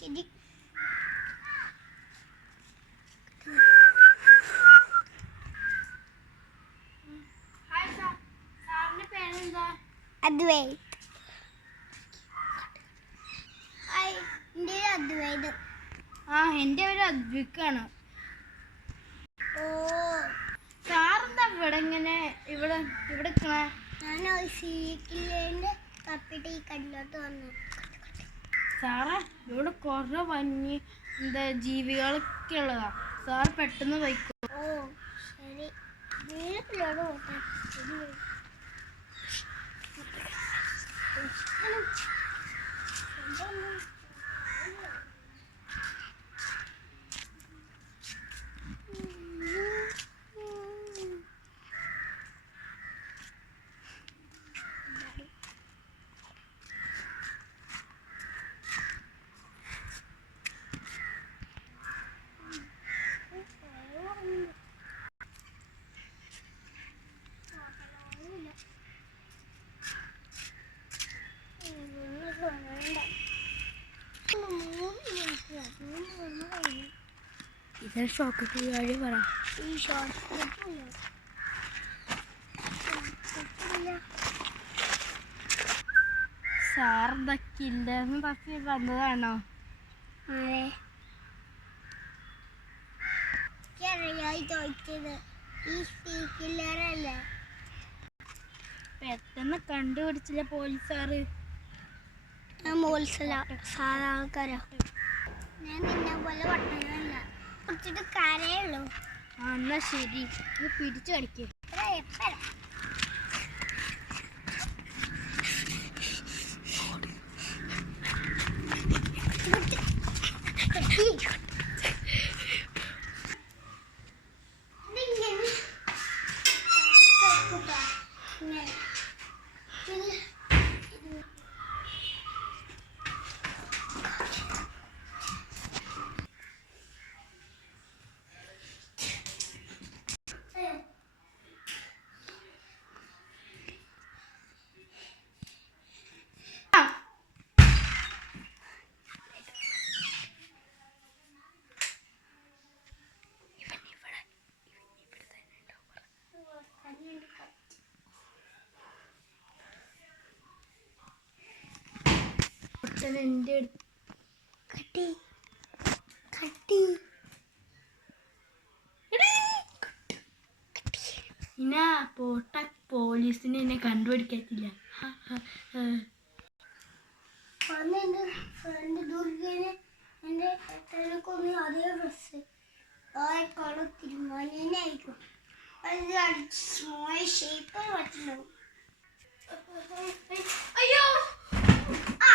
ശരി. അദ്വൈത്. അദ്വൈത്. എൻ്റെ ഒരു അദ്വിക്കാണ്. ഓ, സാറെന്താ ഇവിടെ ഇങ്ങനെ ഇവിടെ ഞാൻ സീക്കില്ലേന്റെ കപ്പിട്ട് ഈ കല്ലോട്ട് വന്നു. സാറേ, ഇവിടെ കുറെ വന്യ ജീവികളൊക്കെ ഉള്ളതാ. സാർ പെട്ടെന്ന് വയ്ക്കും. ഓ ശരി. വീട്ടിലോട് പോട്ടെ. ഇതൊരു ഷോർട്ട് കാര്യം പറ. ഈ ഷോർട്ട് സാറെന്താ കില്ലെന്ന് തപ്പി വന്നതാണോ? അതെ, അറിയായി ചോദിച്ചത്. ഈ സ്പീക്കില്ലറല്ലേ? പെട്ടെന്ന് കണ്ടുപിടിച്ചില്ല പോലീസുകാര്. ഞാൻ മോൾസല, സാധാ ആൾക്കാരാ. ഞാൻ നിന്നെ പോലെ പട്ടണമല്ല, കുറച്ചിട്ട് കരയുള്ളൂ. എന്നാ ശരി, ഇത് പിടിച്ചു കളിക്കേ. എൻ്റെ കട്ടി കട്ടി ഇനാ പോട്ട പോലീസിനെ എന്നെ കണ്ടുപിടിക്കത്തില്ല. എൻ്റെ ഫ്രണ്ട് ദുർഗനെ എൻ്റെ എട്ടനക്കൊന്ന് അതേ ഡ്രസ്സ് കളർ തിരുമാനായിരിക്കും. അത് സ്മോൾ ഷേപ്പ് പറ്റുന്നുണ്ടാവും. അയ്യോ, ആ